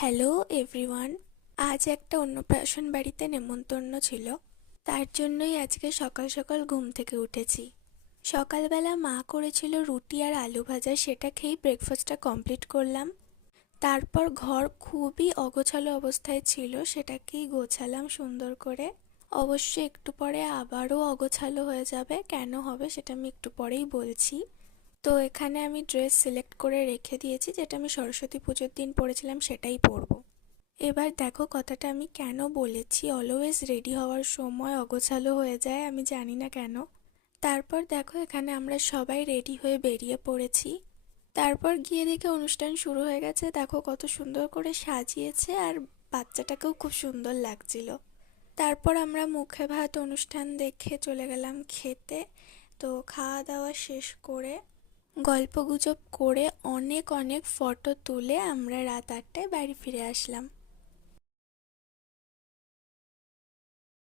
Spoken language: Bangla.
Hello everyone. আজ একটা অন্নপ্রাশন বাড়িতে নেমন্তন্ন ছিল, তার জন্যই আজকে সকাল সকাল ঘুম থেকে উঠেছি। সকালবেলা মা করেছিল রুটি আর আলু ভাজা, সেটা খেয়েই ব্রেকফাস্টটা কমপ্লিট করলাম। তারপর ঘর খুবই অগোছালো অবস্থায় ছিল, সেটাকেই গোছালাম সুন্দর করে। অবশ্য একটু পরে আবারও অগোছালো হয়ে যাবে, কেন হবে সেটা আমি একটু পরেই বলছি। তো এখানে আমি ড্রেস সিলেক্ট করে রেখে দিয়েছি, যেটা আমি সরস্বতী পুজোর দিন পরেছিলাম সেটাই পরবো। এবার দেখো কথাটা আমি কেন বলেছি অলওয়েজ রেডি হওয়ার সময় অগোছালো হয়ে যায়, আমি জানি না কেন। তারপর দেখো এখানে আমরা সবাই রেডি হয়ে বেরিয়ে পড়েছি। তারপর গিয়ে দেখে অনুষ্ঠান শুরু হয়ে গেছে। দেখো কত সুন্দর করে সাজিয়েছে, আর বাচ্চাটাকেও খুব সুন্দর লাগছিল। তারপর আমরা মুখে ভাত অনুষ্ঠান দেখে চলে গেলাম খেতে। তো খাওয়া দাওয়া শেষ করে গল্পগুজব করে অনেক অনেক ফটো তুলে আমরা রাত 8টায় বাড়ি ফিরে আসলাম।